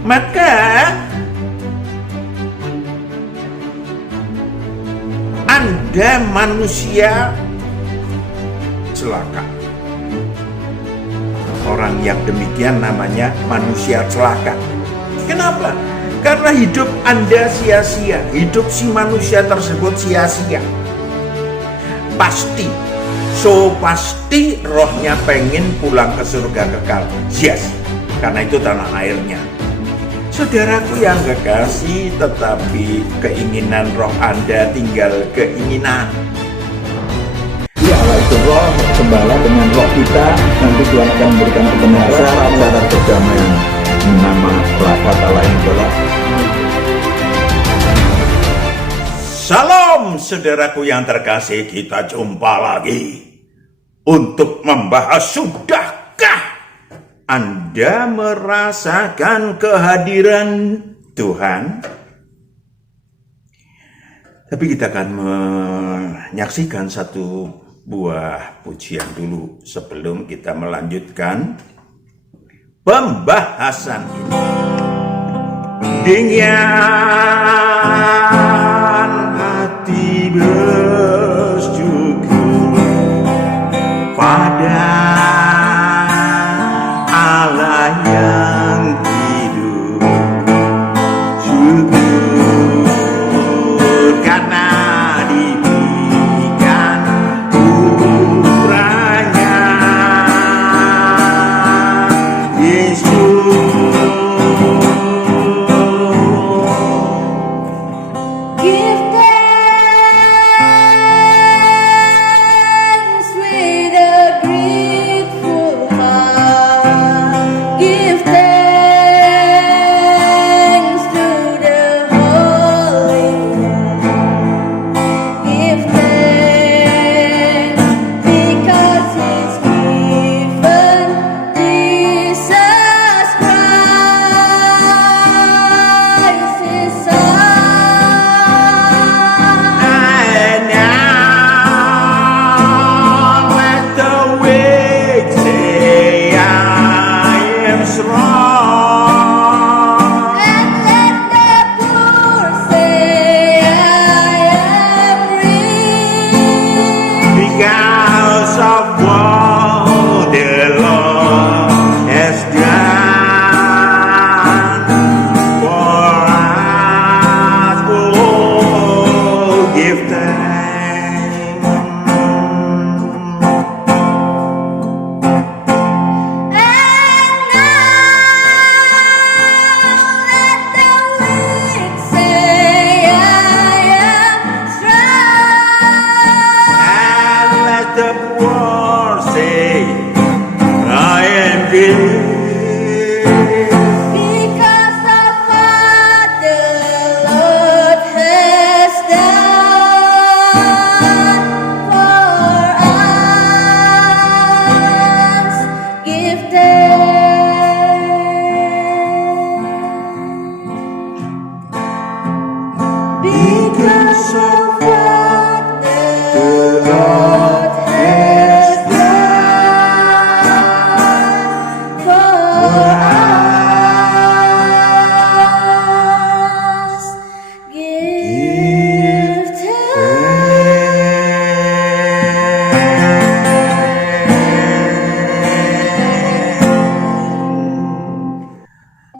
maka Anda manusia celaka. Orang yang demikian namanya manusia celaka. Kenapa? Karena hidup Anda sia-sia, hidup si manusia tersebut sia-sia. Pasti rohnya pengen pulang ke surga kekal. Yes, karena itu tanah airnya. Saudaraku yang kekasih, tetapi keinginan roh Anda tinggal keinginan. Ya Allah itu roh, gembala dengan roh kita, nanti Tuhan akan memberikan kebenaran, syarat perdamaian. Nama kata lain adalah Salam saudaraku yang terkasih, kita jumpa lagi untuk membahas sudahkah Anda merasakan kehadiran Tuhan? Tapi kita akan menyaksikan satu buah pujian dulu sebelum kita melanjutkan pembahasan ini. Dengan hati bersyukur pada Allah yang hidup, syukur karena diberikan uranya Yesus.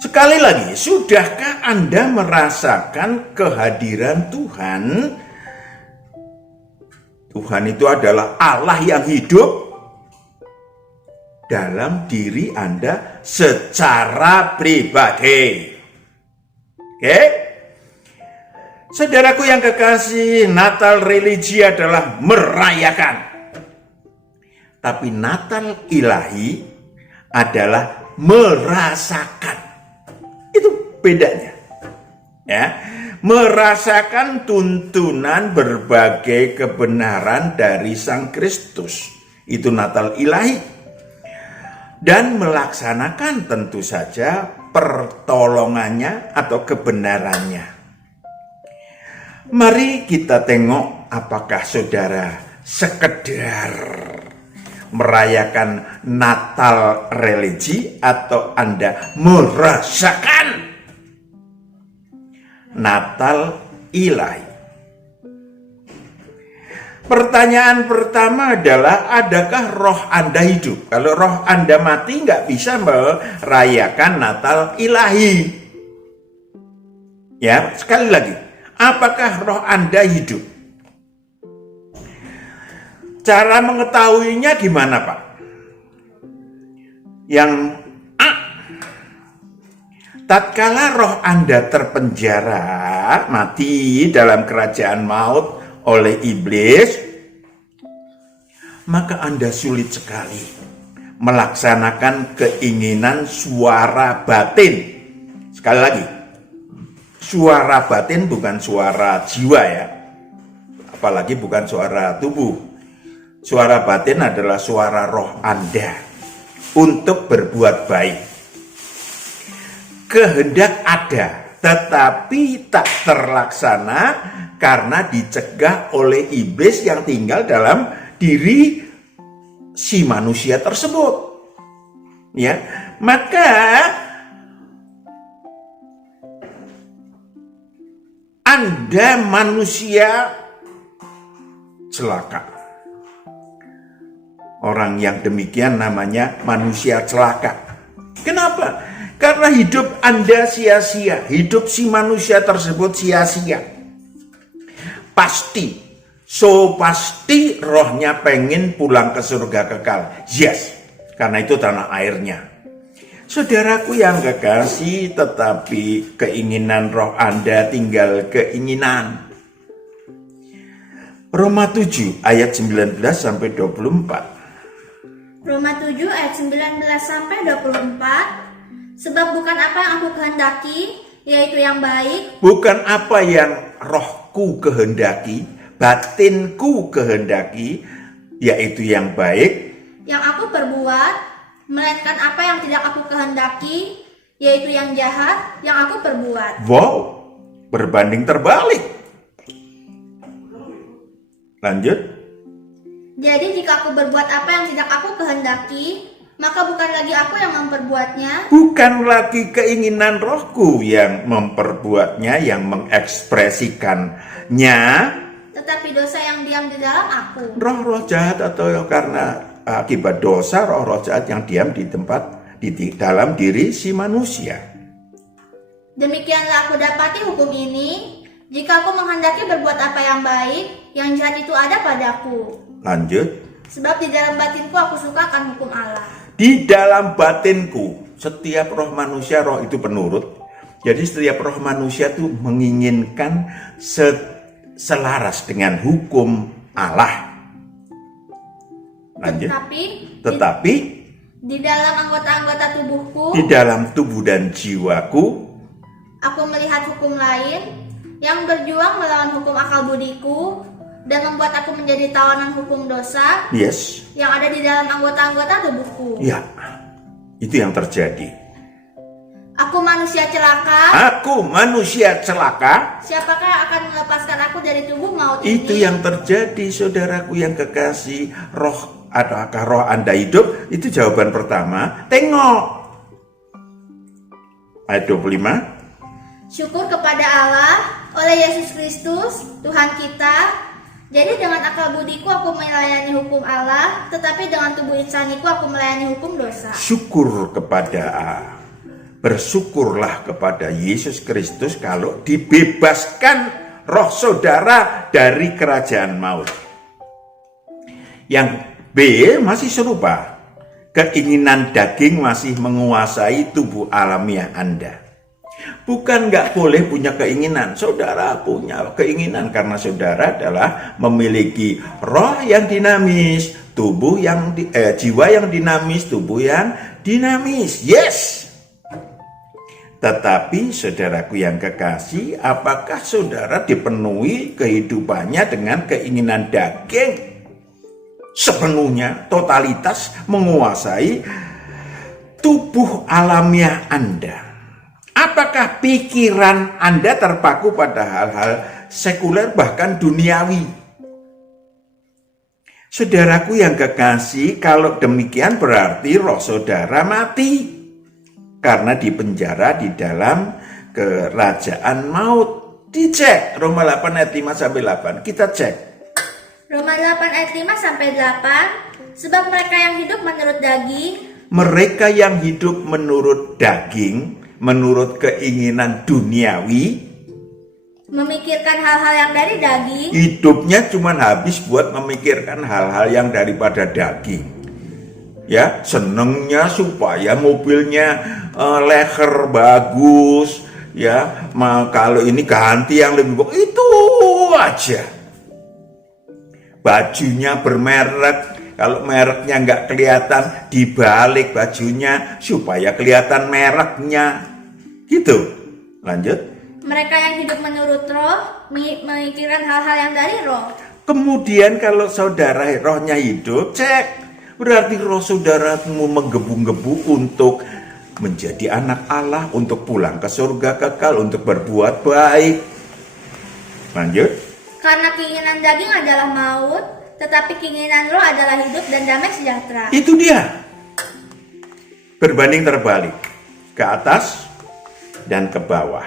Sekali lagi, sudahkah Anda merasakan kehadiran Tuhan? Tuhan itu adalah Allah yang hidup dalam diri Anda secara pribadi. Oke? Saudaraku yang kekasih, Natal religi adalah merayakan. Tapi Natal ilahi adalah merasakan. Itu bedanya. Ya. Merasakan tuntunan berbagai kebenaran dari Sang Kristus. Itu Natal ilahi. Dan melaksanakan tentu saja pertolongannya atau kebenarannya. Mari kita tengok apakah saudara sekedar merayakan Natal religi atau Anda merasakan Natal ilahi. Pertanyaan pertama adalah, adakah roh Anda hidup? Kalau roh Anda mati, nggak bisa merayakan Natal ilahi. Ya, sekali lagi, apakah roh Anda hidup? Cara mengetahuinya gimana, Pak? Yang A, tatkala roh Anda terpenjara, mati dalam kerajaan maut oleh iblis, maka Anda sulit sekali melaksanakan keinginan suara batin. Sekali lagi, suara batin bukan suara jiwa ya, apalagi bukan suara tubuh. Suara batin adalah suara roh Anda untuk berbuat baik. Kehendak ada, tetapi tak terlaksana karena dicegah oleh iblis yang tinggal dalam diri si manusia tersebut. Ya, maka Anda manusia celaka. Orang yang demikian namanya manusia celaka. Kenapa? Karena hidup Anda sia-sia, hidup si manusia tersebut sia-sia. Pasti rohnya pengen pulang ke surga kekal. Yes, karena itu tanah airnya. Saudaraku yang kekasih, tetapi keinginan roh Anda tinggal keinginan. Roma 7 ayat 19 sampai 24. Roma 7 ayat 19 sampai 24. Sebab bukan apa yang aku kehendaki, yaitu yang baik. Bukan apa yang rohku kehendaki, batinku kehendaki, yaitu yang baik, yang aku perbuat, melainkan apa yang tidak aku kehendaki, yaitu yang jahat, yang aku perbuat. Wow, berbanding terbalik. Lanjut. Jadi jika aku berbuat apa yang tidak aku kehendaki, maka bukan lagi aku yang memperbuatnya. Bukan lagi keinginan rohku yang memperbuatnya, yang mengekspresikannya, tetapi dosa yang diam di dalam aku. Roh-roh jahat atau karena akibat dosa, roh-roh jahat yang diam di dalam diri si manusia. Demikianlah aku dapati hukum ini, jika aku menghendaki berbuat apa yang baik, yang jahat itu ada padaku. Lanjut. Sebab di dalam batinku aku suka akan hukum Allah. Di dalam batinku, setiap roh manusia, roh itu penurut. Jadi setiap roh manusia itu menginginkan selaras dengan hukum Allah. Lanjut. Tetapi di dalam anggota-anggota tubuhku, di dalam tubuh dan jiwaku, aku melihat hukum lain yang berjuang melawan hukum akal budiku dan membuat aku menjadi tawanan hukum dosa. Yes. Yang ada di dalam anggota-anggota tubuhku. Ya, itu yang terjadi. Aku manusia celaka. Aku manusia celaka. Siapakah yang akan melepaskan aku dari tubuh maut ini? Itu yang terjadi, saudaraku yang kekasih. Roh, adakah roh Anda hidup? Itu jawaban pertama. Tengok. Ayat 25. Syukur kepada Allah oleh Yesus Kristus, Tuhan kita. Jadi dengan akal budiku aku melayani hukum Allah, tetapi dengan tubuh insaniku aku melayani hukum dosa. Syukur bersyukurlah kepada Yesus Kristus kalau dibebaskan roh saudara dari kerajaan maut. Yang B masih serupa. Keinginan daging masih menguasai tubuh alamiah Anda. Bukan nggak boleh punya keinginan, saudara punya keinginan karena saudara adalah memiliki roh yang dinamis, jiwa yang dinamis, tubuh yang dinamis. Yes. Tetapi saudaraku yang kekasih, apakah saudara dipenuhi kehidupannya dengan keinginan daging sepenuhnya, totalitas menguasai tubuh alamiah Anda? Apakah pikiran Anda terpaku pada hal-hal sekuler bahkan duniawi? Saudaraku yang kekasih, kalau demikian berarti roh saudara mati karena dipenjara di dalam kerajaan maut. Dicek Roma 8 ayat 5 sampai 8. Kita cek. Roma 8 ayat 5 sampai 8. Sebab mereka yang hidup menurut daging, Mereka yang hidup menurut daging, menurut keinginan duniawi, memikirkan hal-hal yang dari daging, hidupnya cuma habis buat memikirkan hal-hal yang daripada daging. Ya, senengnya supaya mobilnya leher bagus, ya. Kalau ini ganti yang lebih bagus, itu aja. Bajunya bermerek, kalau mereknya nggak kelihatan, dibalik bajunya supaya kelihatan mereknya. Gitu. Lanjut. mereka yang hidup menurut roh, memikirkan hal-hal yang dari roh. Kemudian kalau saudara rohnya hidup, cek. Berarti roh saudaramu menggebu-gebu untuk menjadi anak Allah, untuk pulang ke surga kekal, untuk berbuat baik. Lanjut. Karena keinginan daging adalah maut, tetapi keinginan roh adalah hidup dan damai sejahtera. Itu dia. Berbanding terbalik. Ke atas dan ke bawah.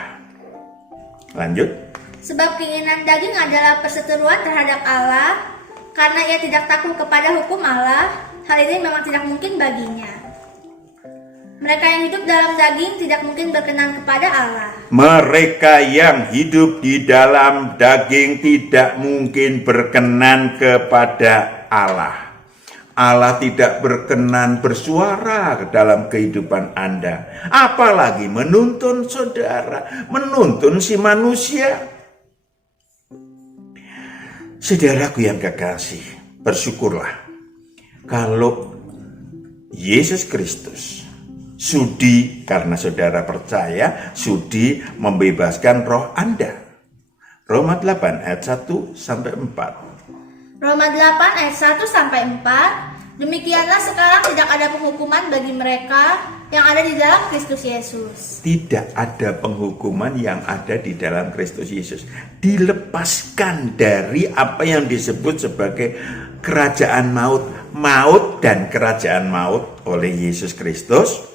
Lanjut. Sebab keinginan daging adalah perseteruan terhadap Allah, karena ia tidak takut kepada hukum Allah. Hal ini memang tidak mungkin baginya. Mereka yang hidup dalam daging tidak mungkin berkenan kepada Allah. Mereka yang hidup di dalam daging tidak mungkin berkenan kepada Allah. Allah tidak berkenan bersuara dalam kehidupan Anda. Apalagi menuntun saudara, menuntun si manusia. Saudaraku yang kekasih, bersyukurlah kalau Yesus Kristus sudi, karena saudara percaya, sudi membebaskan roh Anda. Roma 8 ayat 1 sampai 4. Roma 8 ayat 1 sampai 4. Demikianlah sekarang tidak ada penghukuman bagi mereka yang ada di dalam Kristus Yesus. Tidak ada penghukuman yang ada di dalam Kristus Yesus. Dilepaskan dari apa yang disebut sebagai kerajaan maut. Maut dan kerajaan maut oleh Yesus Kristus.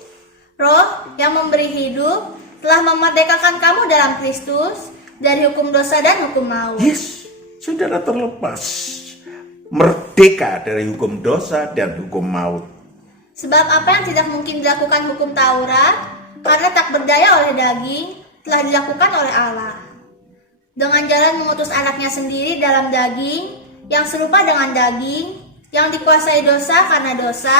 Roh yang memberi hidup telah memerdekakan kamu dalam Kristus dari hukum dosa dan hukum maut. Yes, saudara terlepas. Merdeka dari hukum dosa dan hukum maut. Sebab apa yang tidak mungkin dilakukan hukum Taurat, karena tak berdaya oleh daging, telah dilakukan oleh Allah. Dengan jalan mengutus anaknya sendiri dalam daging, yang serupa dengan daging, yang dikuasai dosa karena dosa,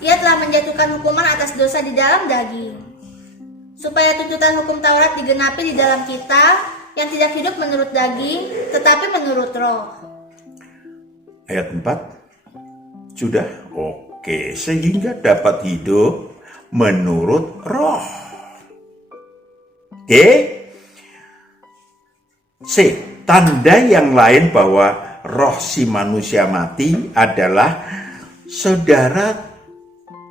ia telah menjatuhkan hukuman atas dosa di dalam daging. Supaya tuntutan hukum Taurat digenapi di dalam kita, yang tidak hidup menurut daging, tetapi menurut roh. Ayat 4. Sudah? Oke, sehingga dapat hidup menurut roh. Oke. C. Tanda yang lain bahwa roh si manusia mati adalah saudara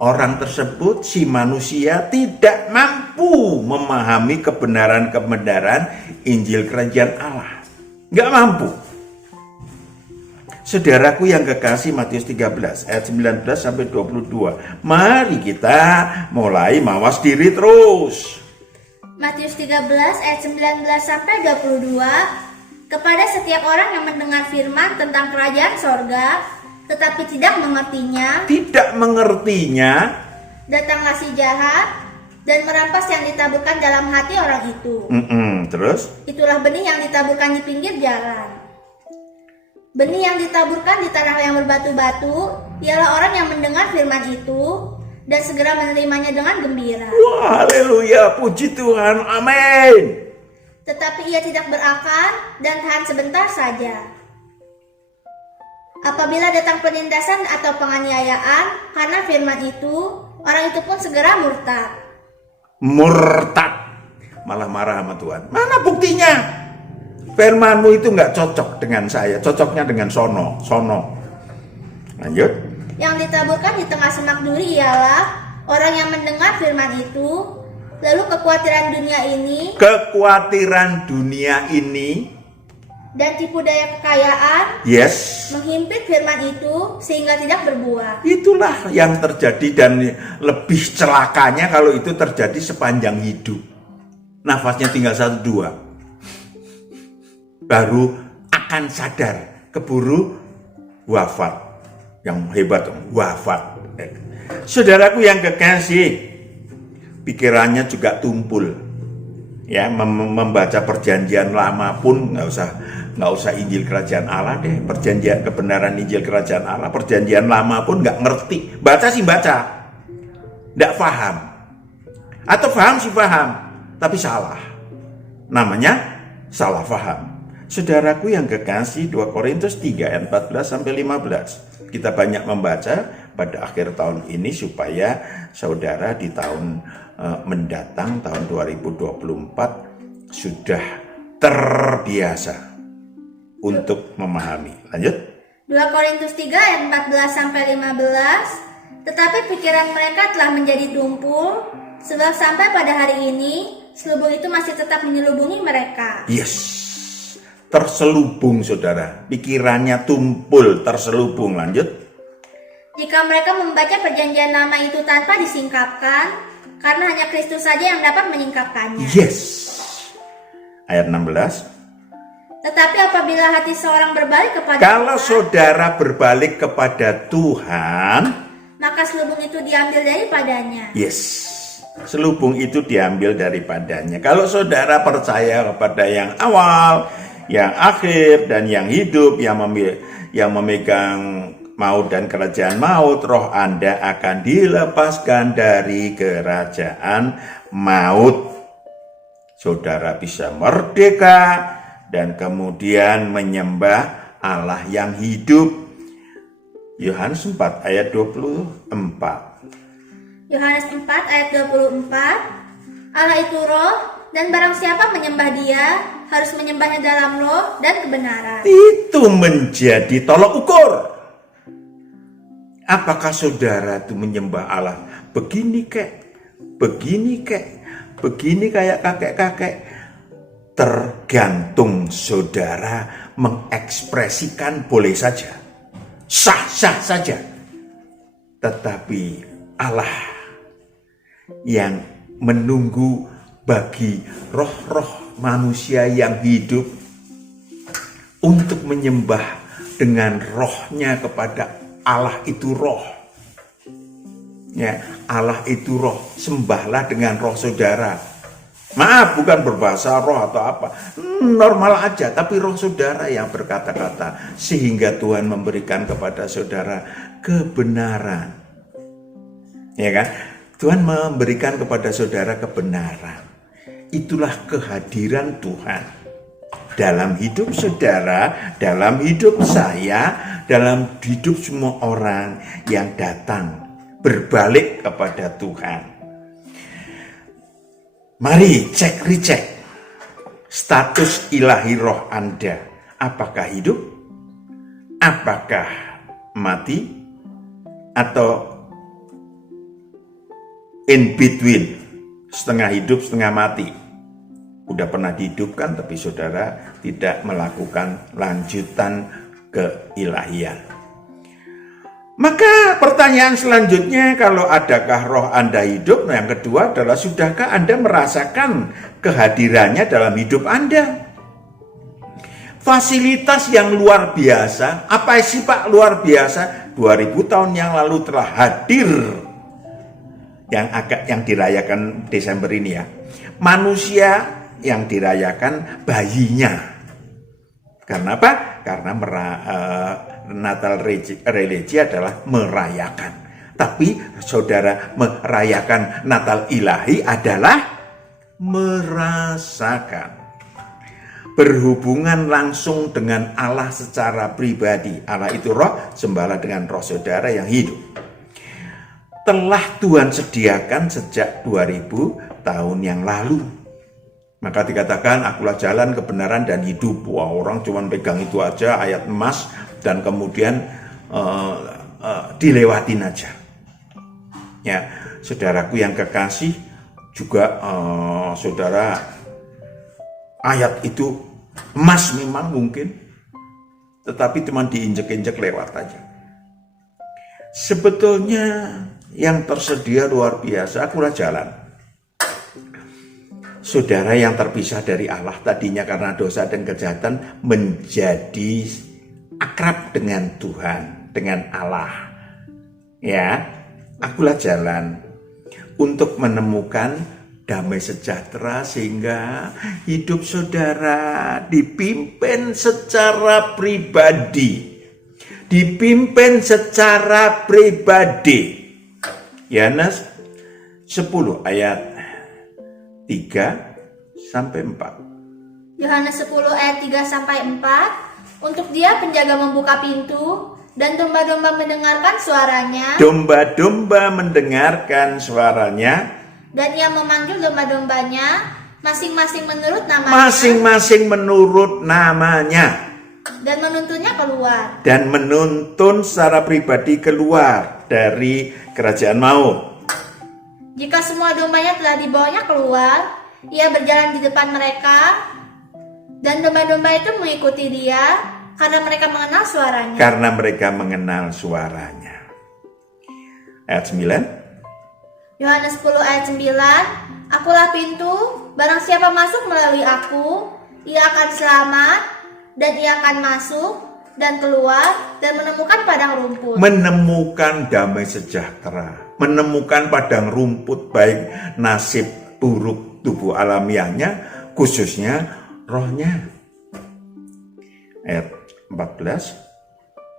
orang tersebut, si manusia tidak mampu memahami kebenaran-kebenaran Injil Kerajaan Allah. Nggak mampu. Saudaraku yang kekasih, Matius 13 ayat 19 sampai 22. Mari kita mulai mawas diri terus. Matius 13 ayat 19 sampai 22. Kepada setiap orang yang mendengar firman tentang kerajaan sorga, tetapi tidak mengertinya, datanglah si jahat dan merampas yang ditaburkan dalam hati orang itu. Terus? Itulah benih yang ditaburkan di pinggir jalan. Benih yang ditaburkan di tanah yang berbatu-batu ialah orang yang mendengar firman itu dan segera menerimanya dengan gembira. Wah, haleluya, puji Tuhan, amin. Tetapi ia tidak berakar dan tahan sebentar saja. Apabila datang penindasan atau penganiayaan karena firman itu, orang itu pun segera murtad. Murtad, malah marah sama Tuhan. Mana buktinya? Firmanmu itu nggak cocok dengan saya, cocoknya dengan sono. Lanjut. Yang ditaburkan di tengah semak duri ialah orang yang mendengar firman itu, lalu kekhawatiran dunia ini dan tipu daya kekayaan menghimpit firman itu sehingga tidak berbuah. Itulah yang terjadi, dan lebih celakanya kalau itu terjadi sepanjang hidup. Nafasnya tinggal 1-2. baru akan sadar, keburu wafat. Yang hebat, wafat. Saudaraku yang kekasih, pikirannya juga tumpul. Ya, membaca perjanjian lama pun nggak usah Injil Kerajaan Allah deh, perjanjian kebenaran Injil Kerajaan Allah, perjanjian lama pun nggak ngerti. Baca sih baca, nggak paham, atau paham sih paham, tapi salah. Namanya salah paham. Saudaraku yang kekasih, 2 Korintus 3 ayat 14 sampai 15. Kita banyak membaca pada akhir tahun ini supaya saudara di tahun mendatang, tahun 2024 sudah terbiasa untuk memahami. Lanjut. 2 Korintus 3 ayat 14 sampai 15. Tetapi pikiran mereka telah menjadi tumpul, sebab sampai pada hari ini selubung itu masih tetap menyelubungi mereka. Yes. Terselubung saudara, pikirannya tumpul, terselubung. Lanjut. Jika mereka membaca perjanjian lama itu tanpa disingkapkan, karena hanya Kristus saja yang dapat menyingkapkannya. Yes. Ayat 16. Tetapi apabila hati seorang berbalik kepada Kalau Tuhan, saudara berbalik kepada Tuhan, maka selubung itu diambil daripadanya. yes, selubung itu diambil daripadanya. Kalau saudara percaya kepada yang awal, yang akhir, dan yang hidup, yang memegang maut dan kerajaan maut, roh Anda akan dilepaskan dari kerajaan maut. Saudara bisa merdeka dan kemudian menyembah Allah yang hidup. Yohanes 4 ayat 24. Yohanes 4 ayat 24. Allah itu roh, dan barang siapa menyembah Dia harus menyembahnya dalam roh dan kebenaran. Itu menjadi tolok ukur. Apakah saudara itu menyembah Allah begini kayak kakek-kakek? Tergantung saudara mengekspresikan, boleh saja, sah-sah saja. Tetapi Allah yang menunggu bagi roh-roh manusia yang hidup untuk menyembah dengan rohnya kepada Allah itu roh. Ya, Allah itu roh. Sembahlah dengan roh saudara. Maaf, bukan berbahasa roh atau apa. Normal aja, tapi roh saudara yang berkata-kata. Sehingga Tuhan memberikan kepada saudara kebenaran. Ya kan? Tuhan memberikan kepada saudara kebenaran. Itulah kehadiran Tuhan. Dalam hidup saudara, dalam hidup saya, dalam hidup semua orang yang datang berbalik kepada Tuhan. Mari recheck status ilahi roh Anda. Apakah hidup? Apakah mati? Atau in between, setengah hidup setengah mati? Udah pernah dihidupkan tapi saudara tidak melakukan lanjutan keilahian. Maka pertanyaan selanjutnya, kalau adakah roh Anda hidup? Nah, yang kedua adalah, sudahkah Anda merasakan kehadirannya dalam hidup Anda? Fasilitas yang luar biasa, apa sih Pak luar biasa? 2000 tahun yang lalu telah hadir yang dirayakan Desember ini ya. Manusia yang dirayakan bayinya. Karena apa? Karena Natal religi adalah merayakan. Tapi saudara, merayakan Natal ilahi adalah merasakan. Berhubungan langsung dengan Allah secara pribadi. Allah itu roh, sembahlah dengan roh saudara yang hidup. Telah Tuhan sediakan sejak 2000 tahun yang lalu. Maka dikatakan, akulah jalan, kebenaran, dan hidup. Wah, orang cuma pegang itu aja, ayat emas, dan kemudian dilewatin aja. Ya, saudaraku yang kekasih, juga saudara, ayat itu emas memang mungkin, tetapi cuma diinjek-injek lewat aja. Sebetulnya yang tersedia luar biasa, akulah jalan. saudara yang terpisah dari Allah tadinya karena dosa dan kejahatan menjadi akrab dengan Tuhan, dengan Allah. Ya, akulah jalan untuk menemukan damai sejahtera sehingga hidup saudara dipimpin secara pribadi. Dipimpin secara pribadi. Yohanes 10 ayat 3 sampai 4. Yohanes 10 ayat 3 sampai 4. Untuk dia penjaga membuka pintu dan domba-domba mendengarkan suaranya. Domba-domba mendengarkan suaranya. Dan ia memanggil domba-dombanya masing-masing menurut namanya. Masing-masing menurut namanya. Dan menuntunnya keluar. Dan menuntun secara pribadi keluar dari kerajaan maut. Jika semua dombanya telah dibawanya keluar, ia berjalan di depan mereka, dan domba-domba itu mengikuti dia karena mereka mengenal suaranya. Karena mereka mengenal suaranya. Ayat 9. Yohanes 10 ayat 9. Akulah pintu, barang siapa masuk melalui aku, ia akan selamat, dan ia akan masuk dan keluar dan menemukan padang rumput. Menemukan damai sejahtera. Menemukan padang rumput, baik nasib buruk tubuh alamiahnya, khususnya rohnya. Ayat 14.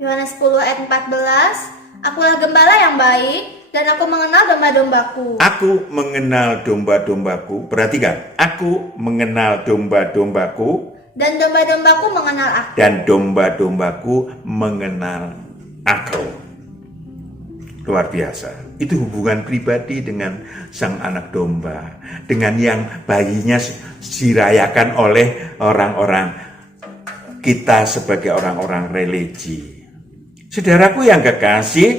Yohanes 10 ayat 14. Akulah gembala yang baik, dan aku mengenal domba-dombaku. Aku mengenal domba-dombaku. Perhatikan, aku mengenal domba-dombaku. Dan domba-dombaku mengenal aku. Dan domba-dombaku mengenal aku. Luar biasa. Itu hubungan pribadi dengan sang anak domba. Dengan yang bayinya dirayakan oleh orang-orang kita sebagai orang-orang religi. Saudaraku yang kekasih,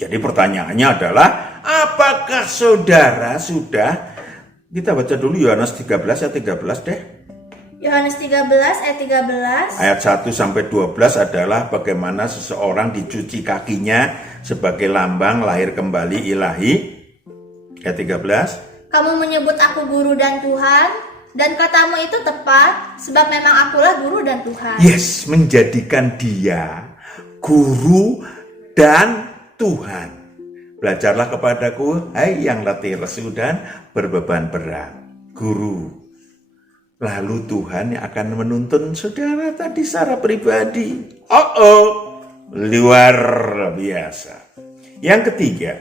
jadi pertanyaannya adalah, apakah saudara sudah, kita baca dulu Yohanes 13 ayat 13 deh. Yohanes 13 ayat 13. Ayat 1 sampai 12 adalah bagaimana seseorang dicuci kakinya sebagai lambang lahir kembali ilahi. Ayat 13. Kamu menyebut aku guru dan Tuhan, dan katamu itu tepat, sebab memang akulah guru dan Tuhan. Yes, menjadikan dia guru dan Tuhan. Belajarlah kepadaku, hai yang letih lesu dan berbeban berat. Guru. Lalu Tuhan yang akan menuntun saudara tadi secara pribadi. Luar biasa. Yang ketiga,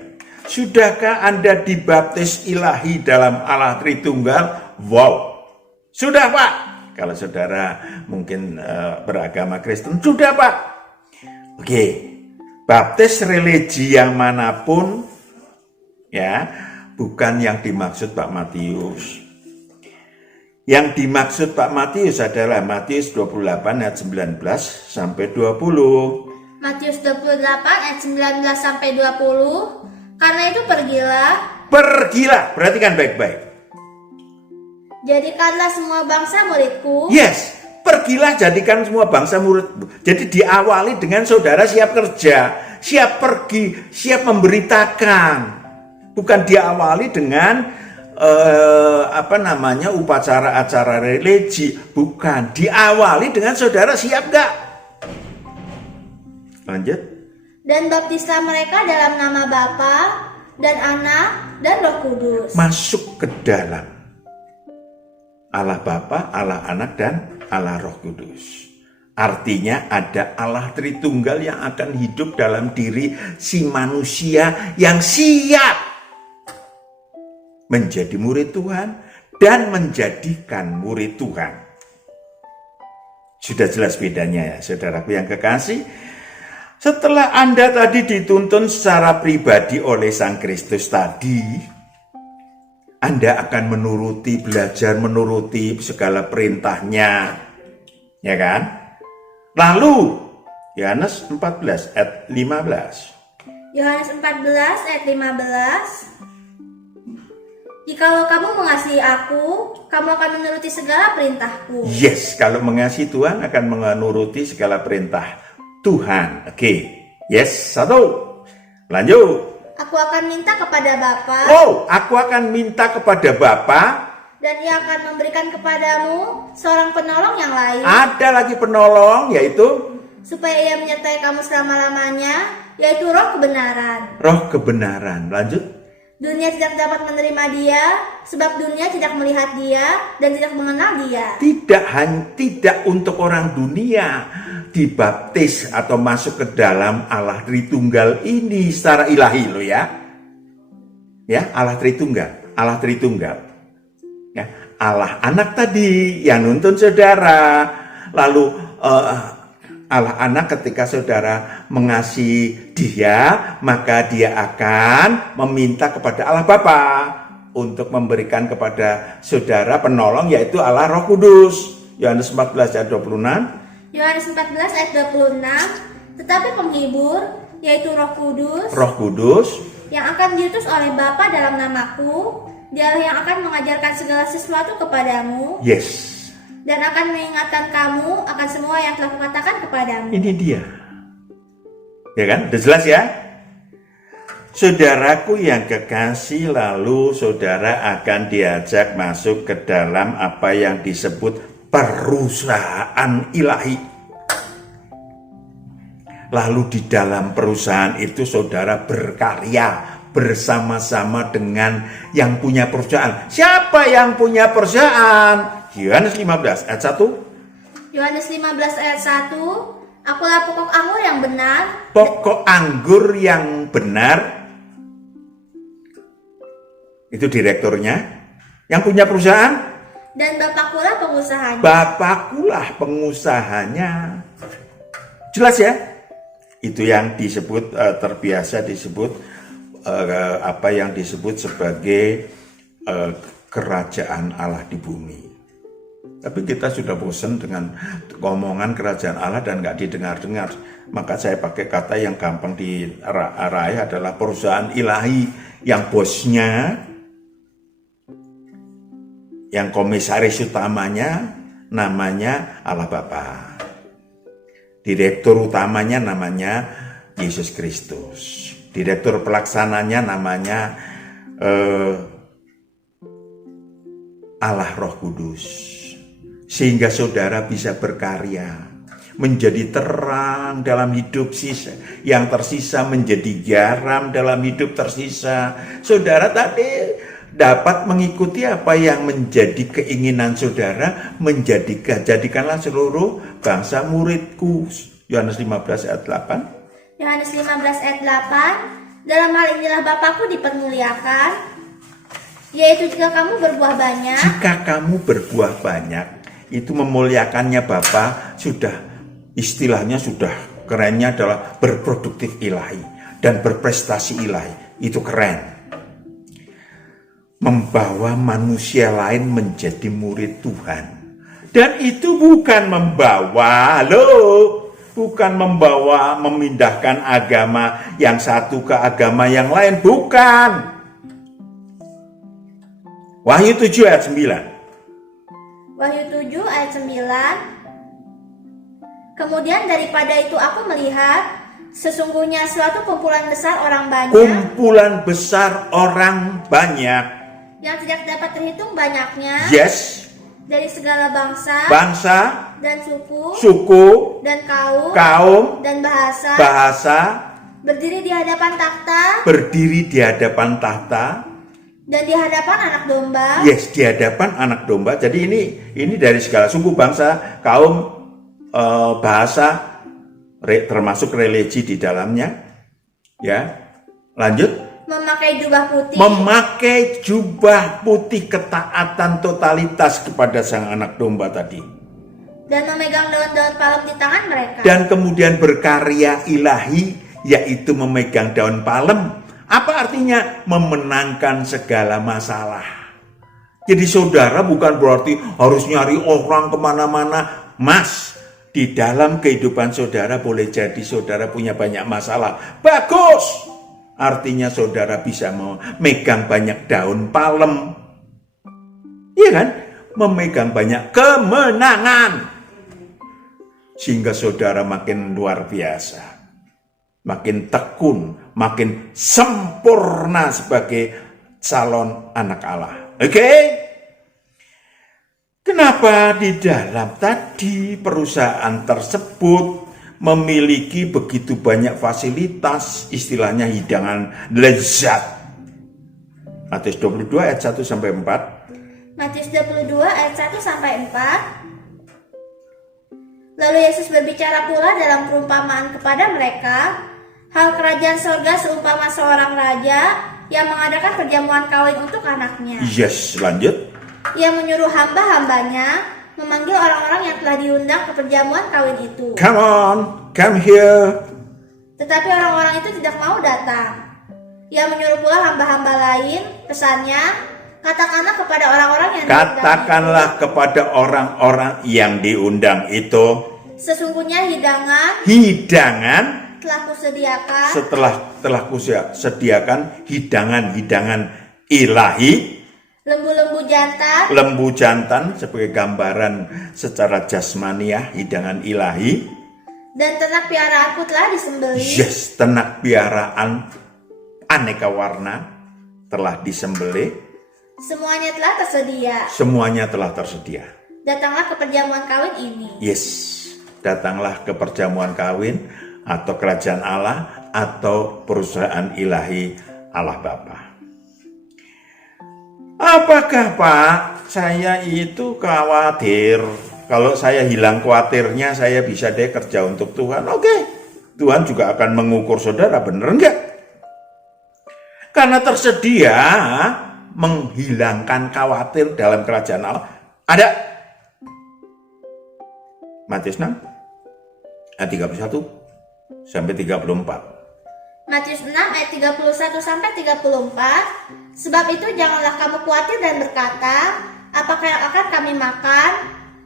sudahkah Anda dibaptis ilahi dalam Allah Tritunggal? Wow, sudah Pak. Kalau saudara mungkin beragama Kristen, sudah Pak. Oke, baptis religi yang manapun, ya, bukan yang dimaksud Pak Matius. Yang dimaksud Pak Matius adalah Matius 28 ayat 19 sampai 20. Matius 28 ayat 19 sampai 20. Karena itu pergilah. Pergilah, perhatikan baik-baik. Jadikanlah semua bangsa muridku. Yes, pergilah jadikan semua bangsa muridmu. Jadi diawali dengan saudara siap kerja, siap pergi, siap memberitakan. Bukan diawali dengan upacara acara religi, bukan, diawali dengan saudara siap gak? Lanjut. Dan baptislah mereka dalam nama Bapa dan Anak dan Roh Kudus. Masuk ke dalam Allah Bapa, Allah Anak dan Allah Roh Kudus. Artinya ada Allah Tritunggal yang akan hidup dalam diri si manusia yang siap menjadi murid Tuhan dan menjadikan murid Tuhan. Sudah jelas bedanya ya, saudaraku yang kekasih. Setelah Anda tadi dituntun secara pribadi oleh Sang Kristus tadi, Anda akan belajar menuruti segala perintahnya. Ya kan? Lalu, Yohanes 14 ayat 15. Yohanes 14 ayat 15. Jikalau kamu mengasihi aku, kamu akan menuruti segala perintahku. Yes, kalau mengasihi Tuhan akan menuruti segala perintah Tuhan. Oke. Yes, satu. Lanjut. Aku akan minta kepada Bapa. Aku akan minta kepada Bapa. Dan ia akan memberikan kepadamu seorang penolong yang lain, Ada lagi penolong, yaitu supaya ia menyertai kamu selama-lamanya, yaitu roh kebenaran. roh kebenaran. Lanjut. Dunia tidak dapat menerima dia, sebab dunia tidak melihat dia dan tidak mengenal dia. Tidak untuk orang dunia dibaptis atau masuk ke dalam Allah Tritunggal ini secara ilahi loh ya. Ya, Allah Tritunggal. Ya, Allah Anak tadi yang nuntun saudara. Lalu Allah Anak ketika saudara mengasihi dia, maka dia akan meminta kepada Allah Bapa untuk memberikan kepada saudara penolong, yaitu Allah Roh Kudus. Yohanes 14 ayat 26. Yohanes 14 ayat 26, tetapi penghibur, yaitu Roh Kudus, yang akan diutus oleh Bapa dalam namaku, dialah yang akan mengajarkan segala sesuatu kepadamu. Yes. Dan akan mengingatkan kamu akan semua yang telah kukatakan kepadamu. Ini dia. Ya kan? Udah jelas ya? Saudaraku yang kekasih, lalu saudara akan diajak masuk ke dalam apa yang disebut perusahaan ilahi. Lalu di dalam perusahaan itu saudara berkarya bersama-sama dengan yang punya perusahaan. Siapa yang punya perusahaan? Yohanes 15 ayat 1. Yohanes 15 ayat 1, akulah pokok anggur yang benar. Pokok anggur yang benar. Itu direkturnya. Yang punya perusahaan. Dan Bapakulah pengusahanya. Bapakulah pengusahanya. Jelas ya? Itu yang disebut terbiasa disebut apa yang disebut sebagai kerajaan Allah di bumi. Tapi kita sudah bosan dengan ngomongan kerajaan Allah dan nggak didengar-dengar. Maka saya pakai kata yang gampang diraih adalah perusahaan ilahi yang bosnya, yang komisaris utamanya namanya Allah Bapa. Direktur utamanya namanya Yesus Kristus. Direktur pelaksananya namanya Allah Roh Kudus. Sehingga saudara bisa berkarya, menjadi terang dalam hidup sisa, yang tersisa menjadi garam dalam hidup tersisa. Saudara tadi dapat mengikuti apa yang menjadi keinginan saudara, jadikanlah seluruh bangsa muridku. Yohanes 15 ayat 8. Yohanes 15 ayat 8, dalam hal inilah Bapakku dipermuliakan, yaitu jika kamu berbuah banyak. Jika kamu berbuah banyak, itu memuliakannya Bapa, sudah istilahnya sudah kerennya adalah berproduktif ilahi dan berprestasi ilahi. Itu keren. Membawa manusia lain menjadi murid Tuhan. Dan itu bukan membawa memindahkan agama yang satu ke agama yang lain, bukan. Wahyu 7 ayat 9. Wahyu 7 ayat 9. Kemudian daripada itu aku melihat sesungguhnya suatu kumpulan besar orang banyak. Kumpulan besar orang banyak. Yang tidak dapat terhitung banyaknya. Yes. Dari segala bangsa. Dan suku. Dan kaum. Dan bahasa. Berdiri di hadapan tahta. Dan di hadapan anak domba. Yes, di hadapan anak domba. Jadi ini dari segala suku, bangsa, kaum, bahasa, termasuk religi di dalamnya. Ya, lanjut. Memakai jubah putih ketaatan totalitas kepada sang anak domba tadi. Dan memegang daun-daun palem di tangan mereka. Dan kemudian berkarya ilahi, yaitu memegang daun palem. Apa artinya? Memenangkan segala masalah. Jadi saudara bukan berarti harus nyari orang kemana-mana. Mas, di dalam kehidupan saudara boleh jadi saudara punya banyak masalah. Bagus! Artinya saudara bisa memegang banyak daun palem. Iya kan? Memegang banyak kemenangan. Sehingga saudara makin luar biasa. Makin tekun, makin sempurna sebagai calon anak Allah. Oke? Kenapa di dalam tadi perusahaan tersebut memiliki begitu banyak fasilitas, istilahnya hidangan lezat. Matius 22 ayat 1 sampai 4. Matius 22 ayat 1 sampai 4. Lalu Yesus berbicara pula dalam perumpamaan kepada mereka, hal kerajaan surga seumpama seorang raja yang mengadakan perjamuan kawin untuk anaknya. Yes, lanjut. Ia menyuruh hamba-hambanya memanggil orang-orang yang telah diundang ke perjamuan kawin itu. Come on, come here. Tetapi orang-orang itu tidak mau datang. Ia menyuruh pula hamba-hamba lain, pesannya, katakanlah kepada orang-orang yang Katakanlah kepada orang-orang yang diundang itu, sesungguhnya hidangan telah kusediakan. Telah kusediakan hidangan-hidangan ilahi, lembu jantan sebagai gambaran secara jasmaniah hidangan ilahi, dan ternak piaraanku telah disembelih. Yes, ternak piaraan aneka warna telah disembelih. Semuanya telah tersedia. Datanglah ke perjamuan kawin ini. Yes, datanglah ke perjamuan kawin atau kerajaan Allah atau perusahaan ilahi Allah Bapa. Apakah Pak, saya itu khawatir, kalau saya hilang khawatirnya saya bisa deh kerja untuk Tuhan. Oke, Tuhan juga akan mengukur saudara, bener enggak? Karena tersedia menghilangkan khawatir dalam kerajaan Allah. Ada Matius 6 ayat 31 sampai 34. Matius 6 ayat 31 sampai 34. Sebab itu janganlah kamu khawatir dan berkata, apakah yang akan kami makan,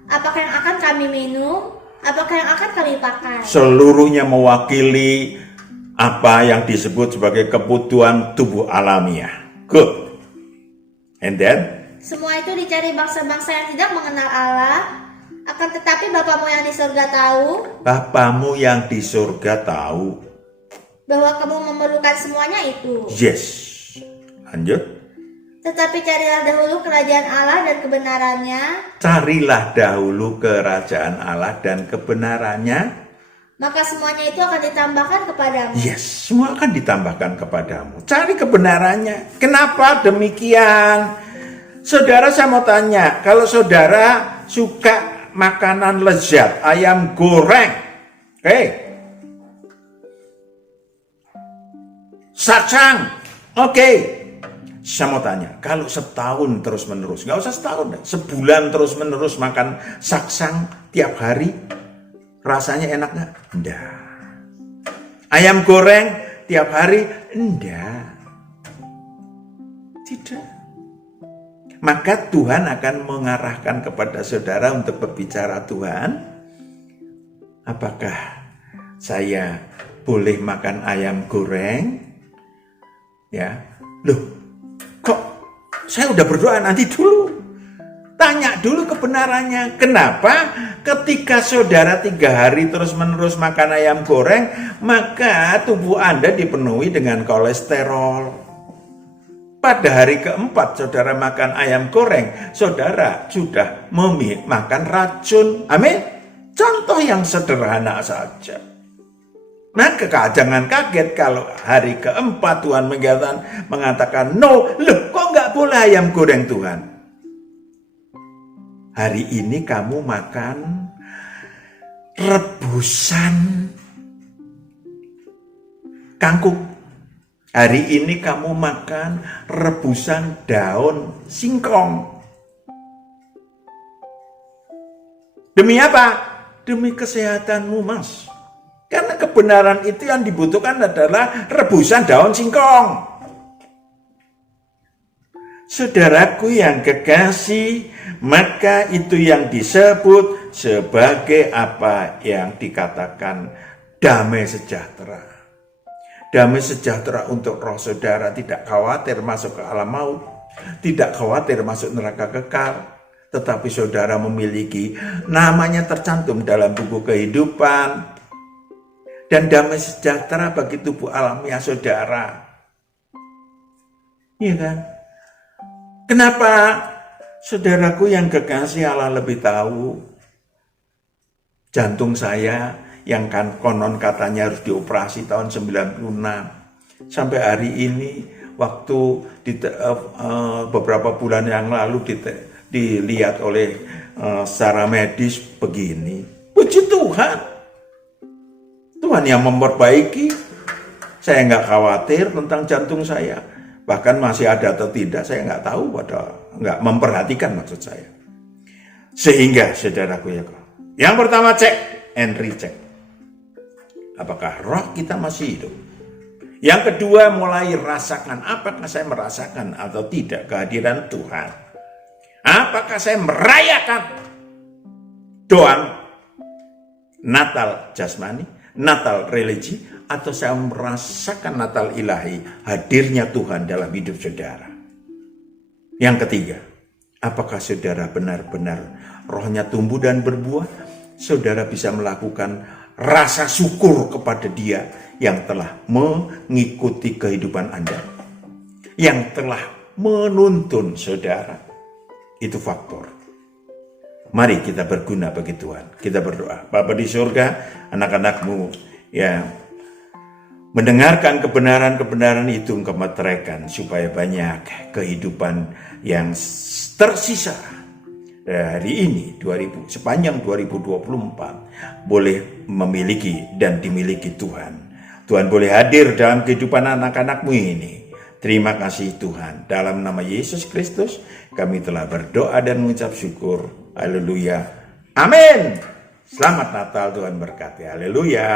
apakah yang akan kami minum, apakah yang akan kami pakai. Seluruhnya mewakili apa yang disebut sebagai kebutuhan tubuh alamiah. Good. And then? Semua itu dicari bangsa-bangsa yang tidak mengenal Allah, akan tetapi Bapamu yang di surga tahu. Bapamu yang di surga tahu bahwa kamu memerlukan semuanya itu. Yes. Lanjut. Tetapi carilah dahulu kerajaan Allah dan kebenarannya. Carilah dahulu kerajaan Allah dan kebenarannya. Maka semuanya itu akan ditambahkan kepadamu. Yes, semua akan ditambahkan kepadamu. Cari kebenarannya. Kenapa demikian? Saudara, saya mau tanya, kalau saudara suka makanan lezat, ayam goreng, saksang, saya mau tanya, kalau setahun terus menerus, nggak usah setahun, sebulan terus menerus makan saksang tiap hari, rasanya enak nggak? Enggak. Ayam goreng tiap hari? Enggak. Tidak. Maka Tuhan akan mengarahkan kepada saudara untuk berbicara, Tuhan, apakah saya boleh makan ayam goreng? Ya, loh, kok saya udah berdoa, nanti dulu. Tanya dulu kebenarannya. Kenapa ketika saudara 3 hari terus-menerus makan ayam goreng, maka tubuh Anda dipenuhi dengan kolesterol. Pada hari keempat saudara makan ayam goreng, saudara sudah makan racun. Amin. Contoh yang sederhana saja. Maka jangan kaget kalau hari keempat Tuhan mengatakan, no, loh kok nggak boleh ayam goreng Tuhan? Hari ini kamu makan rebusan kangkung. Hari ini kamu makan rebusan daun singkong. Demi apa? Demi kesehatanmu, Mas. Karena kebenaran itu yang dibutuhkan adalah rebusan daun singkong. Saudaraku yang kekasih, maka itu yang disebut sebagai apa yang dikatakan damai sejahtera. Damai sejahtera untuk roh saudara, tidak khawatir masuk ke alam maut, tidak khawatir masuk neraka kekal, tetapi saudara memiliki namanya tercantum dalam buku kehidupan, dan damai sejahtera bagi tubuh alamiah saudara. Iya kan? Kenapa Saudaraku yang kekasih, Allah lebih tahu jantung saya yang kan konon katanya harus dioperasi tahun 96. Sampai hari ini, waktu beberapa bulan yang lalu dilihat oleh secara medis begini. Puji Tuhan. Tuhan yang memperbaiki. Saya nggak khawatir tentang jantung saya. Bahkan masih ada atau tidak, saya nggak tahu, nggak memperhatikan maksud saya. Sehingga, saudaraku ya, yang pertama cek and recheck. Apakah roh kita masih hidup? Yang kedua, mulai rasakan, apakah saya merasakan atau tidak kehadiran Tuhan? Apakah saya merayakan doa Natal jasmani, Natal religi, atau saya merasakan Natal ilahi, hadirnya Tuhan dalam hidup saudara? Yang ketiga, apakah saudara benar-benar rohnya tumbuh dan berbuah? Saudara bisa melakukan rasa syukur kepada Dia yang telah mengikuti kehidupan Anda, yang telah menuntun saudara. Itu faktor. Mari kita berguna bagi Tuhan. Kita berdoa. Bapa di surga, anak-anakmu yang mendengarkan kebenaran-kebenaran itu Engkau meteraikan supaya banyak kehidupan yang tersisa hari ini sepanjang 2024 boleh memiliki dan dimiliki Tuhan. Tuhan boleh hadir dalam kehidupan anak-anakmu ini. Terima kasih Tuhan. Dalam nama Yesus Kristus kami telah berdoa dan mengucap syukur. Haleluya. Amin. Selamat Natal, Tuhan berkati. Haleluya.